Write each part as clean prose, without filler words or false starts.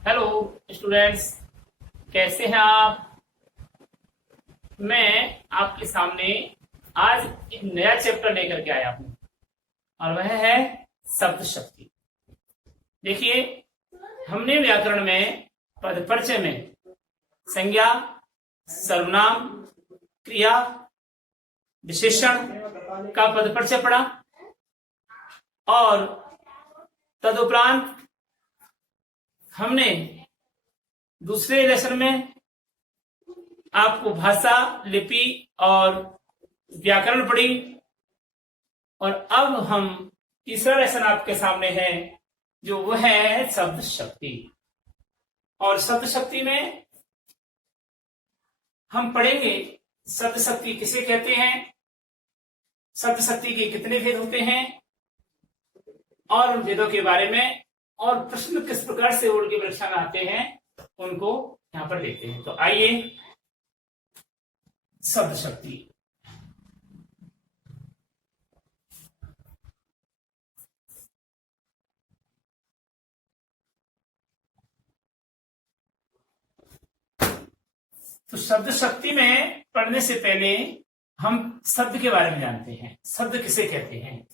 Hello students, कैसे हैं आप। मैं आपके सामने आज एक नया चैप्टर लेकर के आया हूं और वह है शब्द शक्ति। देखिए, हमने व्याकरण में पद परिचय में संज्ञा, सर्वनाम, क्रिया, विशेषण का पद परिचय पढ़ा और तदुपरांत हमने दूसरे लेसन में आपको भाषा, लिपि और व्याकरण पढ़ी और अब हम तीसरा लेसन आपके सामने है जो वो है शब्द शक्ति। और शब्द शक्ति में हम पढ़ेंगे शब्द शक्ति किसे कहते हैं, शब्द शक्ति के कितने भेद होते हैं और भेदों के बारे में और प्रश्न किस प्रकार से बोर्ड की परीक्षा में आते हैं उनको यहां पर देखते हैं। तो आइए, शब्द शक्ति। तो शब्द शक्ति में पढ़ने से पहले हम शब्द के बारे में जानते हैं। शब्द किसे कहते हैं?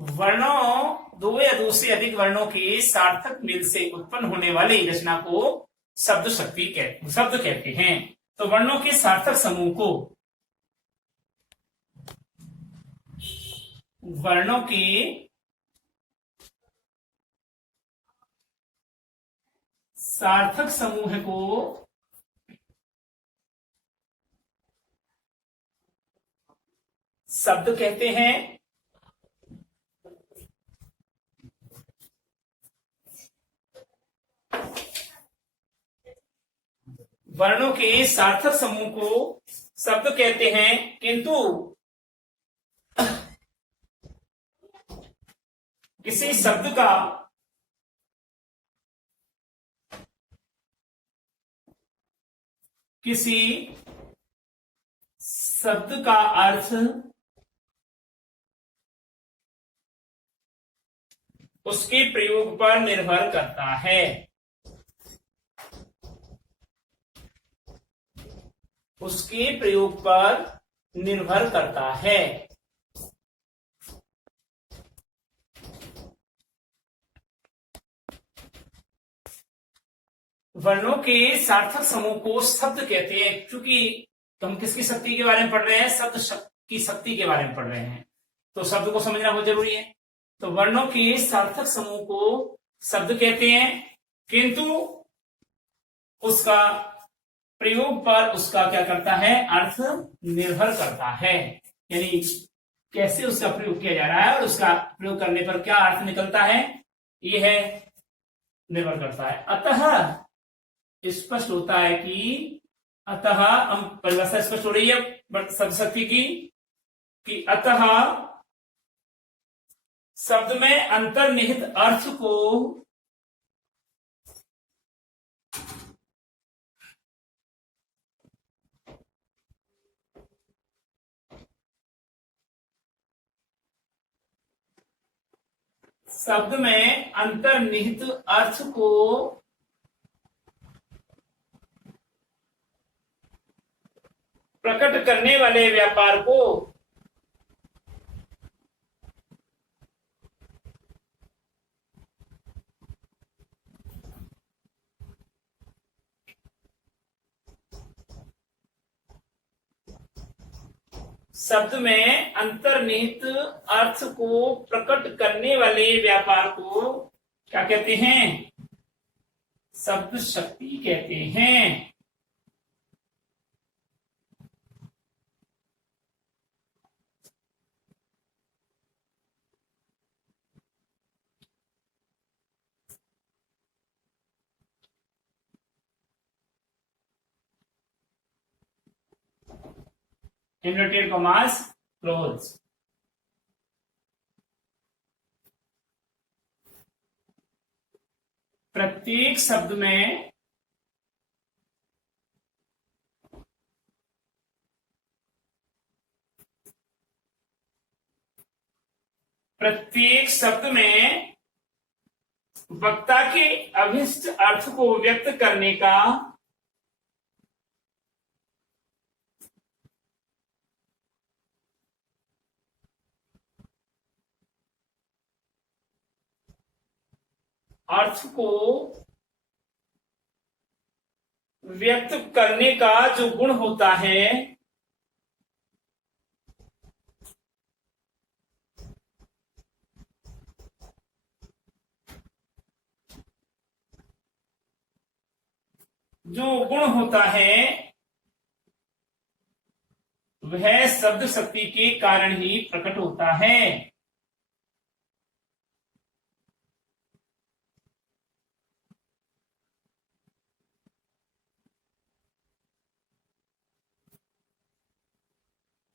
वर्णों, दो या दो से अधिक वर्णों के सार्थक मेल से उत्पन्न होने वाली रचना को शब्द शक्ति शब्द कहते हैं। तो वर्णों के सार्थक समूह को, वर्णों के सार्थक समूह को शब्द कहते हैं। वर्णों के सार्थक समूह को शब्द कहते हैं, किंतु किसी शब्द का अर्थ उसके प्रयोग पर निर्भर करता है। उसके प्रयोग पर निर्भर करता है। वर्णों के सार्थक समूह को शब्द कहते हैं। क्योंकि हम किसकी शक्ति के बारे में पढ़ रहे हैं? शब्द की शक्ति के बारे में पढ़ रहे हैं, तो शब्द को समझना बहुत जरूरी है। तो वर्णों के सार्थक समूह को शब्द कहते हैं, किंतु उसका प्रयोग पर उसका क्या करता है? अर्थ निर्भर करता है। यानी कैसे उसका प्रयोग किया जा रहा है और उसका प्रयोग करने पर क्या अर्थ निकलता है, यह है निर्भर करता है। अतः स्पष्ट होता है कि अतः हम परिभाषा स्पष्ट हो रही है शब्द शक्ति की कि अतः शब्द में अंतर्निहित अर्थ को शब्द में अंतर्निहित अर्थ को प्रकट करने वाले व्यापार को शब्द में अंतर्निहित अर्थ को प्रकट करने वाले व्यापार को क्या कहते हैं? शब्द शक्ति कहते हैं। Inverted commas close. प्रत्येक शब्द में वक्ता के अभिष्ट अर्थ को व्यक्त करने का अर्थ को व्यक्त करने का जो गुण होता है वह शब्द शक्ति के कारण ही प्रकट होता है।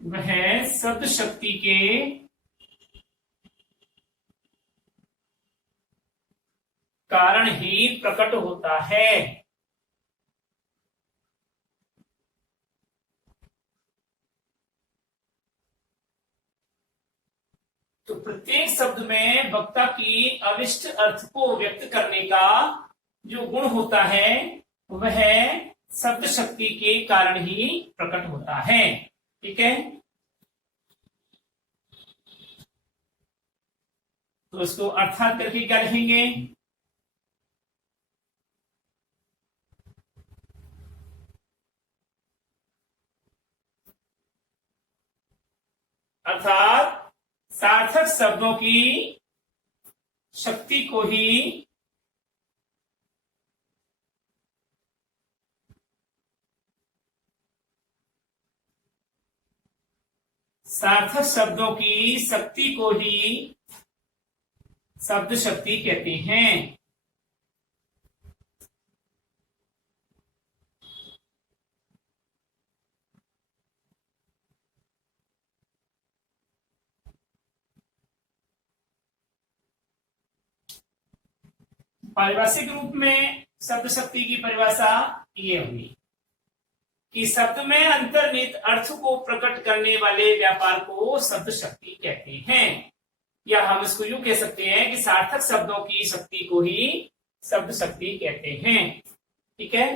वह शब्द शक्ति के कारण ही प्रकट होता है। तो प्रत्येक शब्द में वक्ता की अविष्ट अर्थ को व्यक्त करने का जो गुण होता है वह शब्द शक्ति के कारण ही प्रकट होता है। ठीक है, तो इसको अर्थात करके क्या लिखेंगे? अर्थात सार्थक शब्दों की शक्ति को ही शब्द शक्ति कहते हैं। पारिभाषिक रूप में शब्द शक्ति की परिभाषा ये हुई कि शब्द में अंतर्निहित अर्थ को प्रकट करने वाले व्यापार को शब्द शक्ति कहते हैं, या हम इसको यूं कह सकते हैं कि सार्थक शब्दों की शक्ति को ही शब्द शक्ति कहते हैं। ठीक है,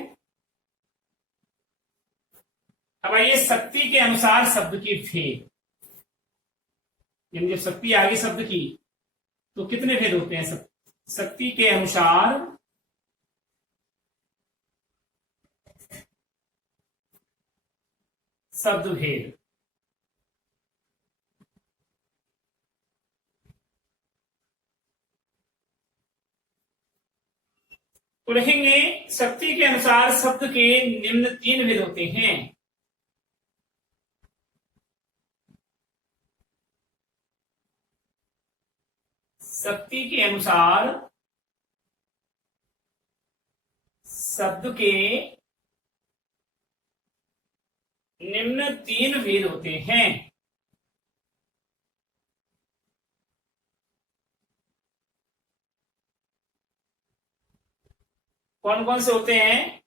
अब आइए शक्ति के अनुसार शब्द की भेद, यानी जब शक्ति आगे शब्द की तो कितने भेद होते हैं? शक्ति के अनुसार शब्द भेद। तो लिखेंगे शक्ति के अनुसार शब्द के निम्न 3 भेद होते हैं। शक्ति के अनुसार शब्द के निम्न 3 भेद होते हैं। कौन कौन से होते हैं?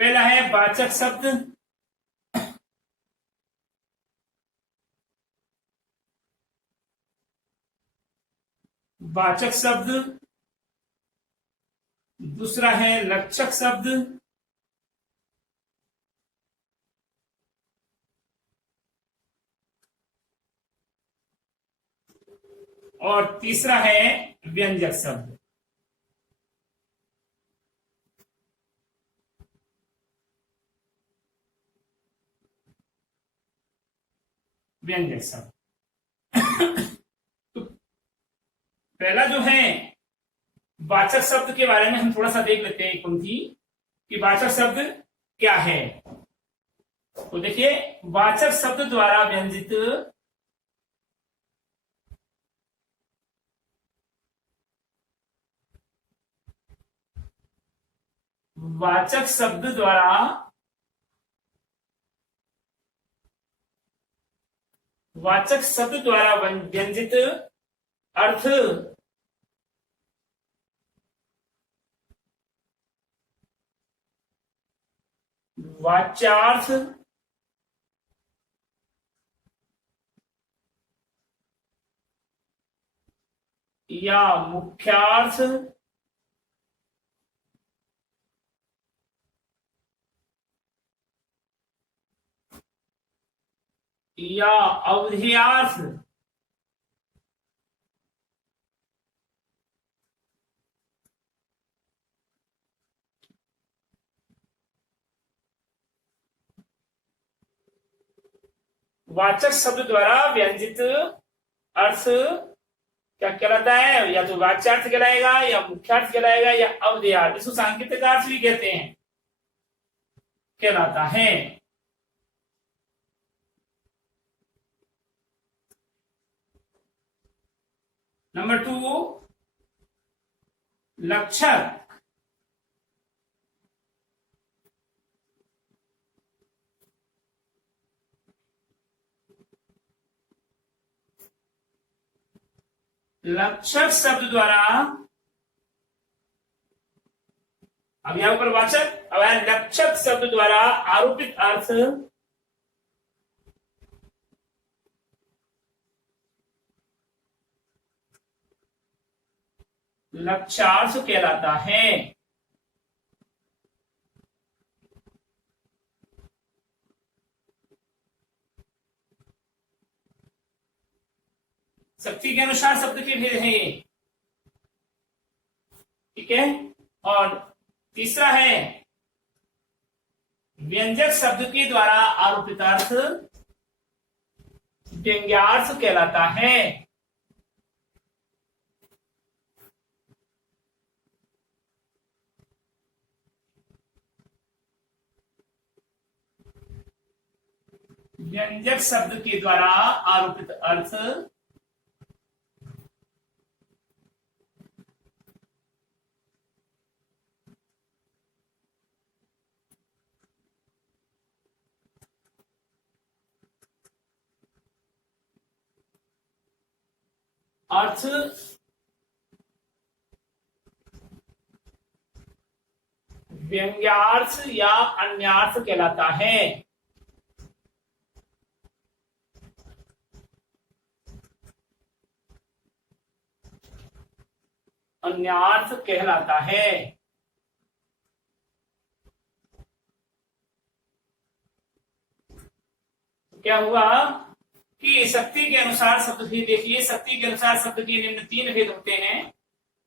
पहला है वाचक शब्द, दूसरा है लक्षक शब्द, और तीसरा है व्यंजक शब्द। व्यंजक शब्द तो पहला जो है वाचक शब्द के बारे में हम थोड़ा सा देख लेते हैं पंक्ति कि वाचक शब्द क्या है। तो देखिए, वाचक शब्द द्वारा व्यंजित वाचक शब्द द्वारा व्यंजित अर्थ वाच्यार्थ या मुख्यार्थ या अवधेयार्थ। वाचक शब्द द्वारा व्यंजित अर्थ क्या कहलाता है? या तो वाच्यार्थ कहलाएगा, या मुख्यार्थ कहलाएगा, या अवधेयार्थ। इसको सांकेतिक अर्थ भी कहते हैं, कहलाता है। नंबर 2, लक्षण। लक्षक शब्द द्वारा, अब यहां पर वाचक, अब लक्षक शब्द द्वारा आरोपित अर्थ लक्षार्थ कहलाता है। शक्ति के अनुसार शब्द के भेद हैं ये, ठीक है। और तीसरा है व्यंजक शब्द के द्वारा आरोपित अर्थ व्यंग्यार्थ कहलाता है। व्यंजक शब्द के द्वारा आरोपित अर्थ अर्थ व्यंग्यार्थ या अन्यार्थ कहलाता है। अन्यार्थ कहलाता है। क्या हुआ कि शक्ति के अनुसार शब्द भेद देखिए, शक्ति के अनुसार शब्द के निम्न 3 भेद होते हैं।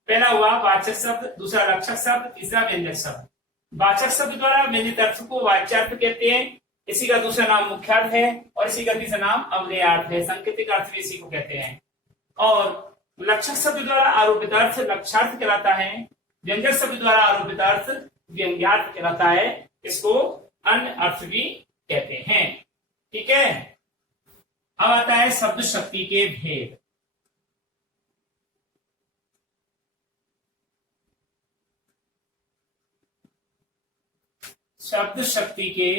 पहला हुआ वाचक शब्द, दूसरा लक्षक शब्द, तीसरा व्यंजक शब्द। वाचक शब्द द्वारा व्यंजित अर्थ को वाच्यार्थ कहते हैं, इसी का दूसरा नाम मुख्यार्थ है, और इसी का तीसरा नाम अवधेयार्थ है। सांकेतिक अर्थ भी इसी को कहते हैं। और लक्षक शब्द द्वारा आरोपित अर्थ लक्षार्थ कहलाता है, व्यंजक शब्द द्वारा आरोपित अर्थ व्यंग्यार्थ कहलाता है। इसको अन्य अर्थ भी कहते हैं, ठीक है। अब आता है शब्द शक्ति के भेद। शब्द शक्ति के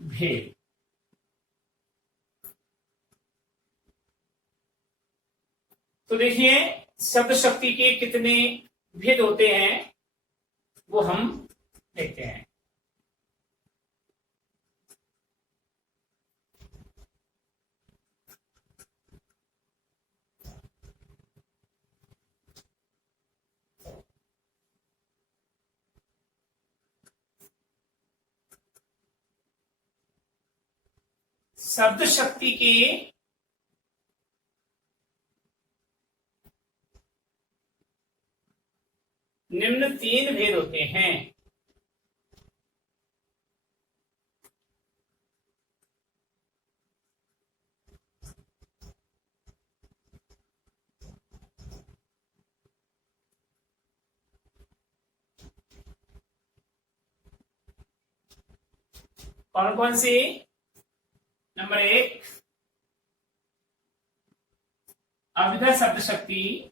भेद, तो देखिए शब्द शक्ति के कितने भेद होते हैं वो हम देखते हैं। शब्द शक्ति के निम्न 3 भेद होते हैं। कौन कौन सी? नंबर 1 अभिधा शब्द शक्ति,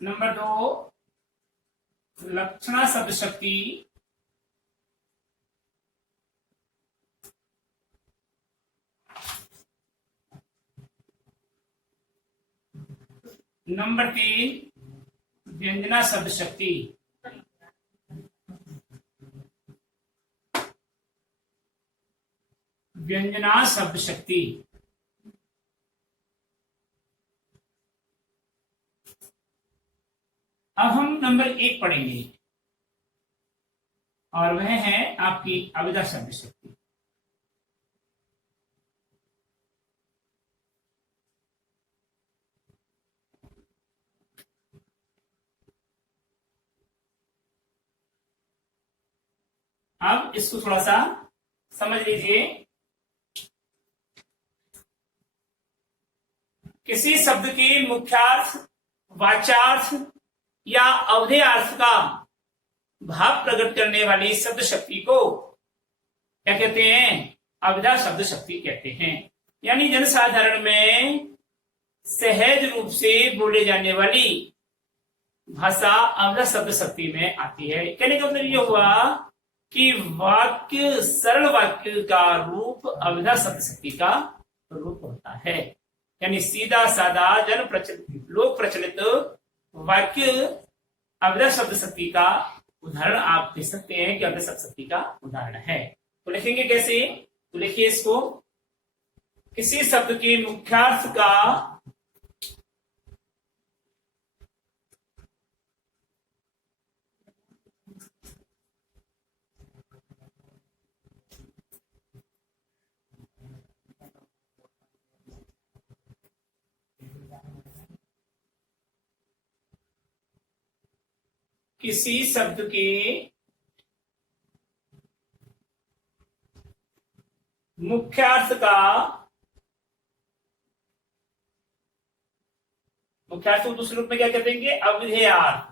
नंबर 2 लक्षणा शब्द शक्ति, नंबर 3 व्यंजना शब्द शक्ति। व्यंजना शब्द शक्ति। अब हम नंबर 1 पढ़ेंगे और वह है आपकी अविदा शब्द शक्ति। अब इसको थोड़ा सा समझ लीजिए। किसी शब्द के मुख्यार्थ, वाच्यार्थ या अवधेयार्थ का भाव प्रकट करने वाली शब्द शक्ति को क्या कहते हैं? अविदा शब्द शक्ति कहते हैं। यानी जनसाधारण में सहज रूप से बोले जाने वाली भाषा अविदा शब्द शक्ति में आती है। कहने का मतलब यह हुआ कि वाक्य, सरल वाक्य का रूप अविदा शब्द शक्ति का रूप होता है। यानी सीधा साधा जन प्रचलित, लोक प्रचलित वाक्य अविदा शब्द शक्ति का उदाहरण आप कह सकते हैं कि अविदा शब्द शक्ति का उदाहरण है। तो लिखेंगे कैसे? तो लिखिए इसको, किसी शब्द के मुख्यार्थ का किसी शब्द के मुख्यार्थ का, मुख्यार्थ को दूसरे रूप में क्या कह देंगे? अवधेयार्थ।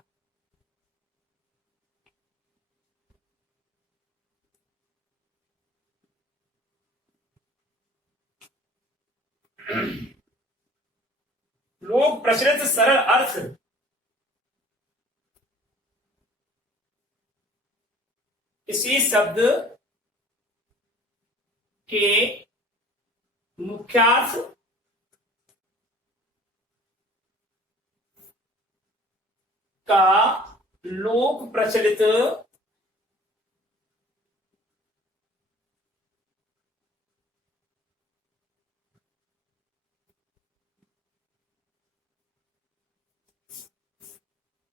लोक प्रचलित सरल अर्थ किसी शब्द के मुख्यार्थ का लोक प्रचलित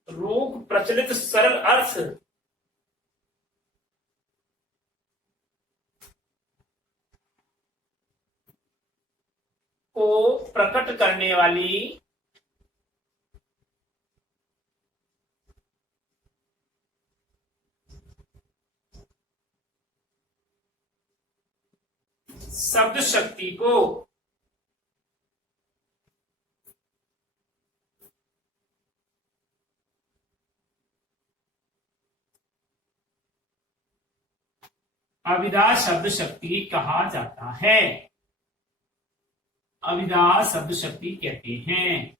लोक प्रचलित सरल अर्थ को प्रकट करने वाली शब्द शक्ति को अविदा शब्द शक्ति कहा जाता है। अविदा शब्द शक्ति कहते हैं।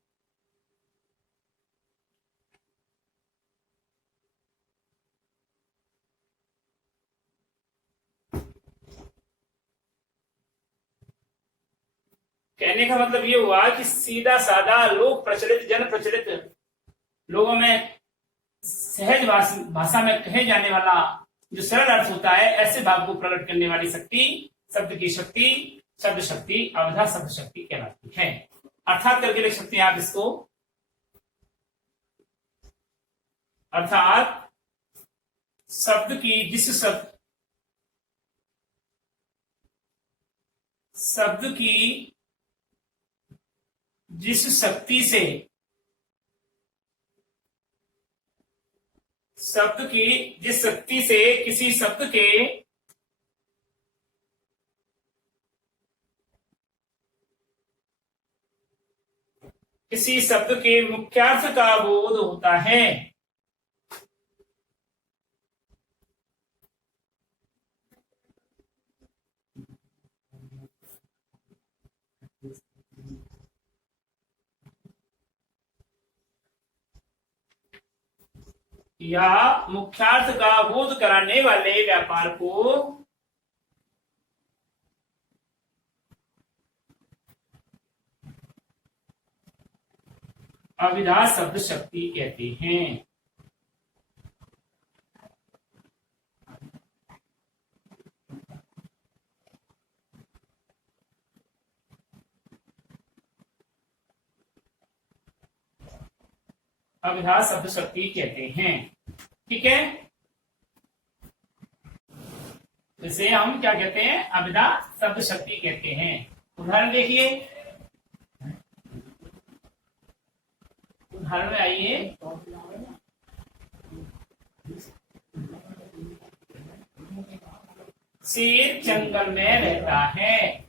कहने का मतलब ये हुआ कि सीधा साधा लोक प्रचलित, जन प्रचलित, लोगों में सहज भाषा में कहे जाने वाला जो सरल अर्थ होता है, ऐसे भाव को प्रकट करने वाली शक्ति, शब्द की शक्ति, शब्द शक्ति अविदा शब्द शक्ति कहलाती है। अर्थात करके लिख सकते हैं आप इसको, अर्थात शब्द की जिस शक्ति से, किसी शब्द के मुख्यार्थ का बोध होता है, या मुख्यार्थ का बोध कराने वाले व्यापार को अविदा शब्द शक्ति कहते हैं। अविधा शब्द शक्ति कहते हैं। ठीक है, इसे हम क्या कहते हैं? अविधा शब्द शक्ति कहते हैं। उदाहरण देखिए, उदाहरण में आइए, शेर जंगल में रहता है।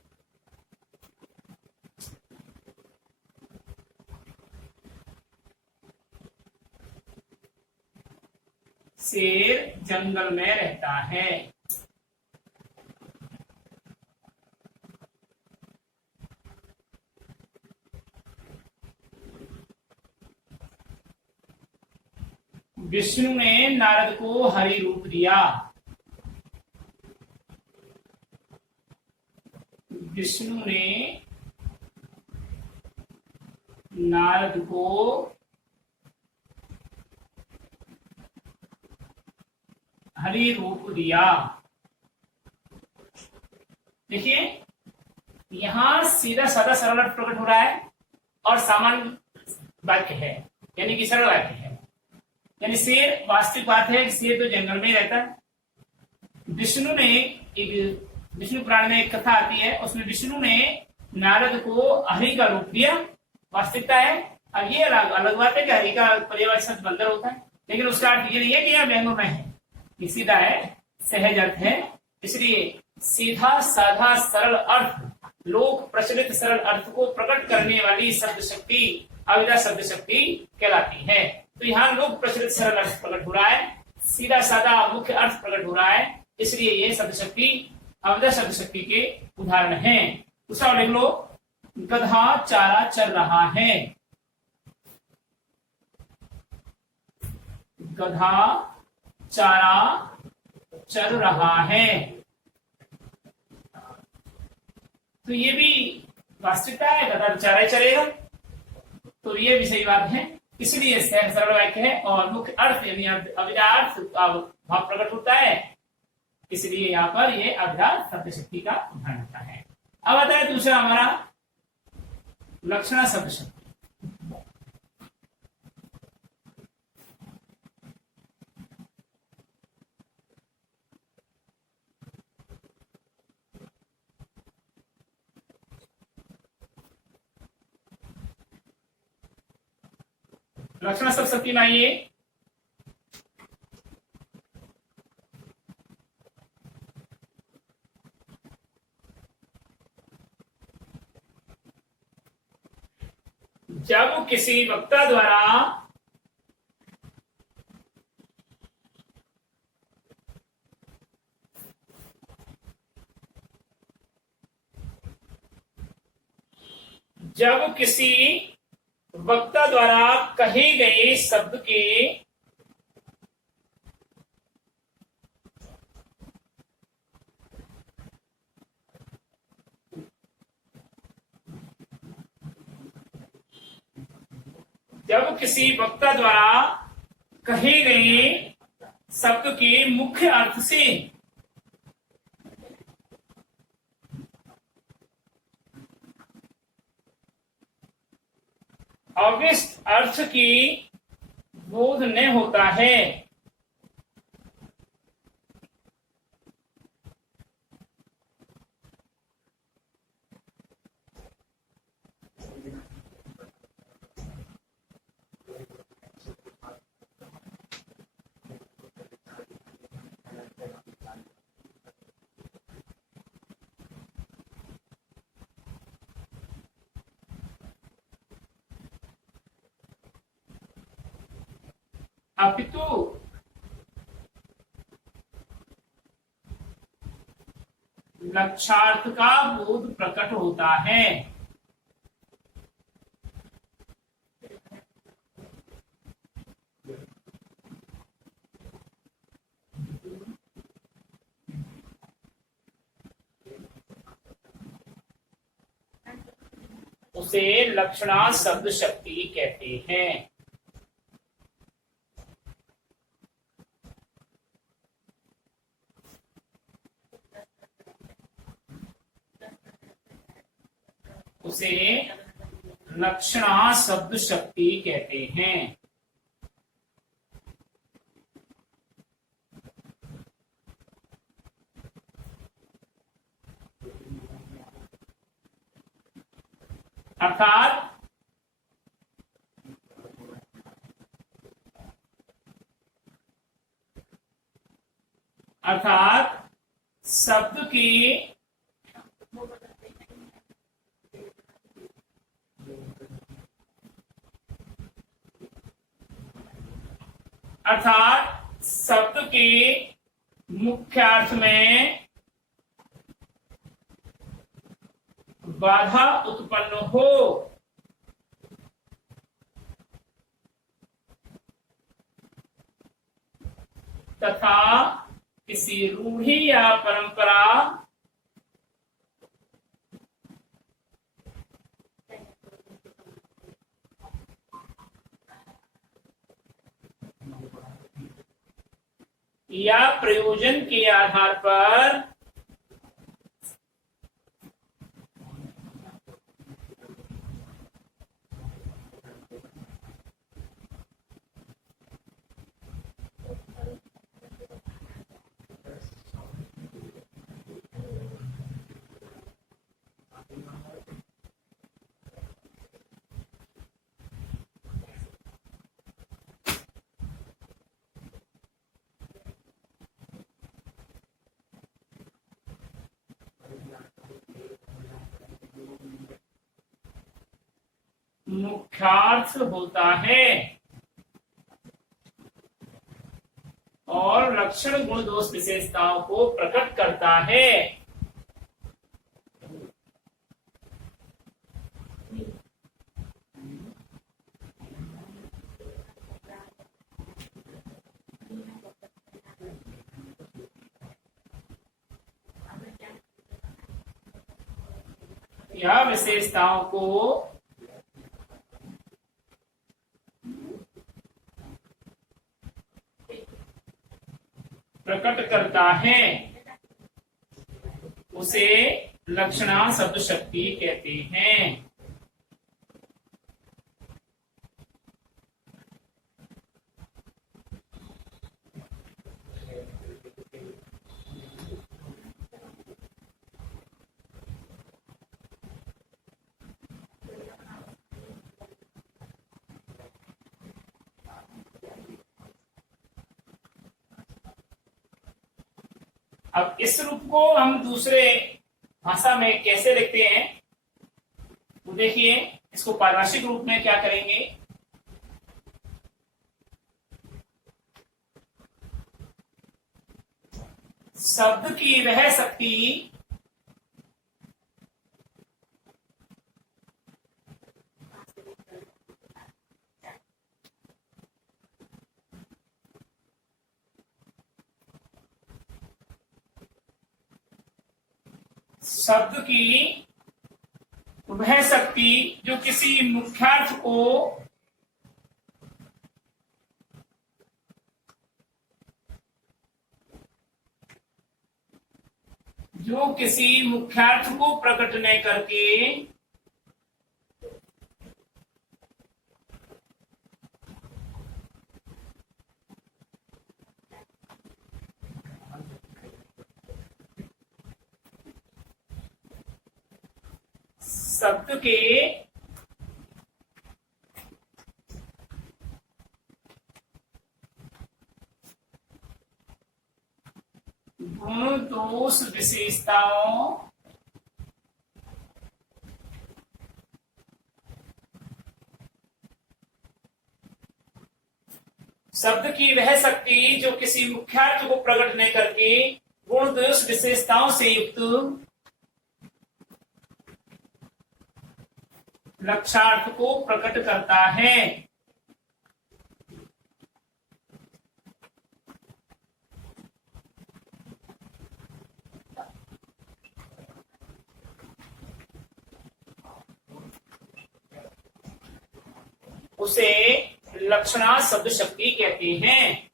शेर जंगल में रहता है। विष्णु ने नारद को हरि रूप दिया। विष्णु ने नारद को हरि रूप दिया। देखिए, यहां सीधा साधा सरल अर्थ प्रकट हो रहा है और सामान्य वाक्य है, यानी कि सरल वाक्य है। यानी शेर, वास्तविक बात है कि शेर तो जंगल में ही रहता है। विष्णु ने, एक विष्णु पुराण में एक कथा आती है, उसमें विष्णु ने नारद को हरि का रूप दिया, वास्तविकता है। अब ये अलग बात है कि हरि का पर्यायवाची शब्द बंदर होता है, लेकिन उसका अर्थ ये नहीं है कि यह व्यंग में है, ये सीधा है, सहज अर्थ है। इसलिए सीधा साधा सरल अर्थ, लोक प्रचलित सरल अर्थ को प्रकट करने वाली शब्द शक्ति अविधा शब्द शक्ति कहलाती है। तो यहाँ लोक प्रचलित सरल अर्थ प्रकट हो रहा है, सीधा साधा मुख्य अर्थ प्रकट हो रहा है, इसलिए ये शब्द शक्ति अविधा शब्द शक्ति के उदाहरण हैं। दूसरा लिख लो, गधा चारा चर रहा है। गधा चारा चर रहा है, तो ये भी वास्तविकता है, गधा चारा ही चरेगा, तो ये भी सही बात है। इसलिए सरल वाक्य है और मुख्य अर्थ यानी अविधा अर्थ भाव प्रकट होता है, इसलिए यहाँ पर ये अविधा शब्द शक्ति का उदाहरण होता है। अब आता है दूसरा हमारा लक्षणा शब्द शक्ति। लक्षणा शब्द शक्ति में आइए, जब किसी वक्ता द्वारा कहे गए शब्द के शब्द के मुख्य अर्थ से अव्यस्त अर्थ की बोध न होता है, अपितु लक्षार्थ का बोध प्रकट होता है। उसे लक्षणा शब्द शक्ति कहते हैं। उसे लक्षणा शब्द शक्ति कहते हैं। अर्थात शब्द की मुख्यार्थ में बाधा उत्पन्न हो तथा किसी रूढ़ी या परंपरा या प्रयोजन के आधार पर मुख्यार्थ होता है और लक्षण गुण दोष विशेषताओं को प्रकट करता है। यह विशेषताओं को प्रकट करता है, उसे लक्षणा शब्द शक्ति कहते हैं। अब इस रूप को हम दूसरे भाषा में कैसे लिखते हैं, तो देखिए इसको पारिभाषिक रूप में क्या करेंगे। शब्द की वह शक्ति शब्द की वह शक्ति जो किसी मुख्यार्थ को प्रकट न करके शब्द के गुण दोष विशेषताओं शब्द की वह शक्ति जो किसी मुख्यार्थ को प्रकट नहीं करके गुण दोष विशेषताओं से युक्त लक्षार्थ को प्रकट करता है। उसे लक्षणा शब्द शक्ति कहते हैं।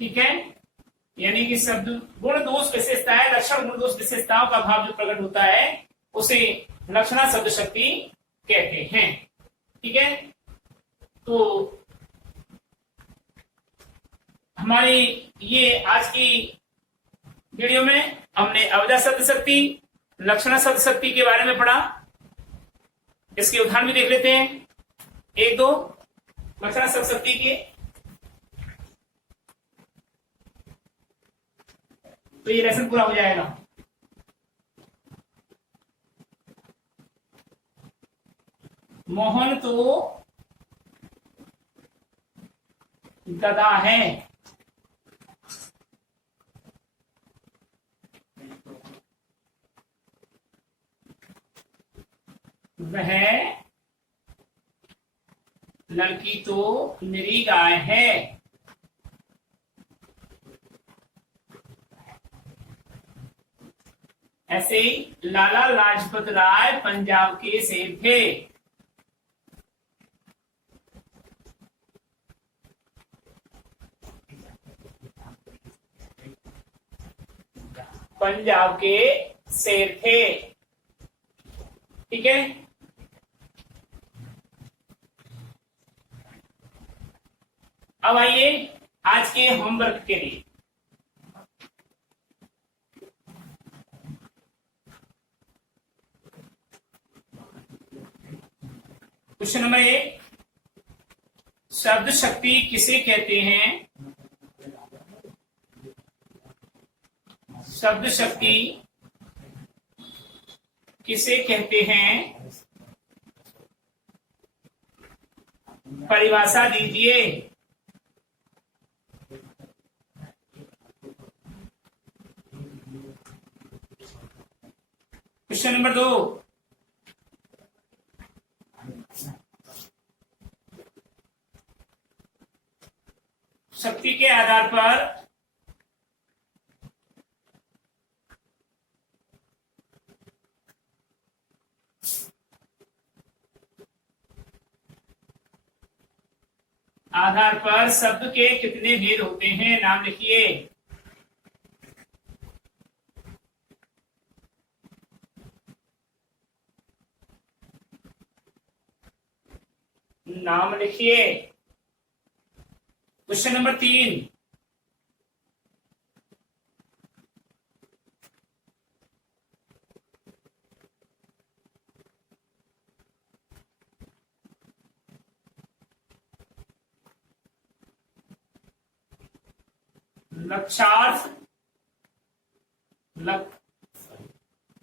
ठीक है, यानी कि शब्द गुण दोष विशेषताएं, लक्षण गुण दोष विशेषताओं का भाव जो प्रकट होता है उसे लक्षणा शब्द शक्ति कहते हैं। ठीक है, तो हमारी ये आज की वीडियो में हमने अवधा शब्द शक्ति, लक्षणा शब्द शक्ति के बारे में पढ़ा। इसके उदाहरण भी देख लेते हैं, एक दो लक्षणा शब्द शक्ति के। तो ये लेसन पूरा हो जाएगा। मोहन तो गधा है। वह लड़की तो निरी गाय है। ऐसे ही लाला लाजपत राय पंजाब के शेर थे। पंजाब के शेर थे। ठीक है, अब आइए आज के होमवर्क के लिए। क्वेश्चन नंबर 1, शब्द शक्ति किसे कहते हैं? शब्द शक्ति किसे कहते हैं? परिभाषा दीजिए। क्वेश्चन नंबर 2, शक्ति के आधार पर शब्द के कितने भेद होते हैं? नाम लिखिए। नाम लिखिए। Question number 3, लक्षार्थ।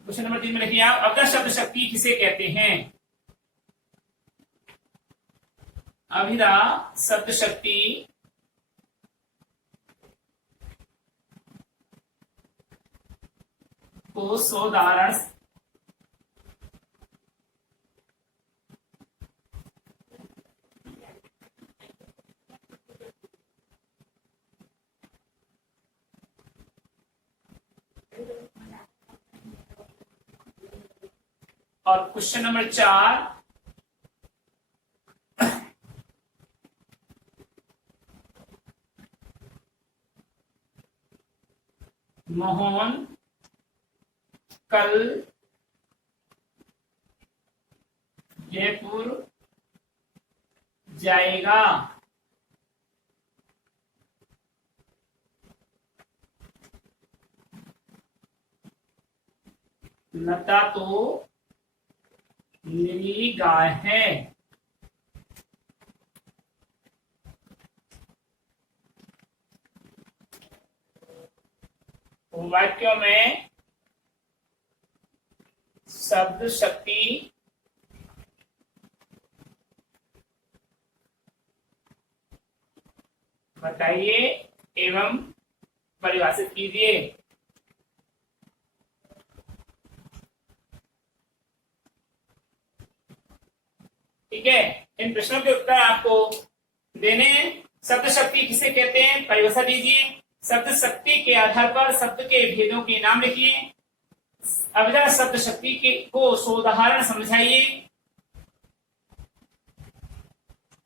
क्वेश्चन नंबर 3 में लिखिए आप, अवधा शब्द शक्ति किसे कहते हैं? अभिधा शब्द शक्ति को सोदाहरण और क्वेश्चन नंबर 4, मोहन कल जयपुर जाएगा। लता तो नीली गाय है। वाक्यों में शब्द शक्ति बताइए एवं परिभाषित कीजिए। ठीक है, इन प्रश्नों के उत्तर आपको देने हैं। शब्द शक्ति किसे कहते हैं? परिभाषा दीजिए। शब्द शक्ति के आधार पर शब्द के भेदों के नाम लिखिए। अभिधा शब्द शक्ति के को सोदाहरण समझाइए।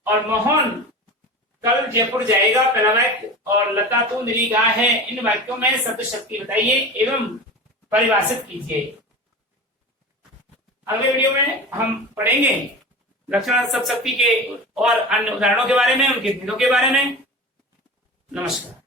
और मोहन कल जयपुर जाएगा पहला वाक्य, और लता तो नीली गाय है, इन वाक्यों में शब्द शक्ति बताइए एवं परिभाषित कीजिए। अगले वीडियो में हम पढ़ेंगे लक्षणार्थ शब्द शक्ति के और अन्य उदाहरणों के बारे में, उनके भेदों के बारे में। नमस्कार।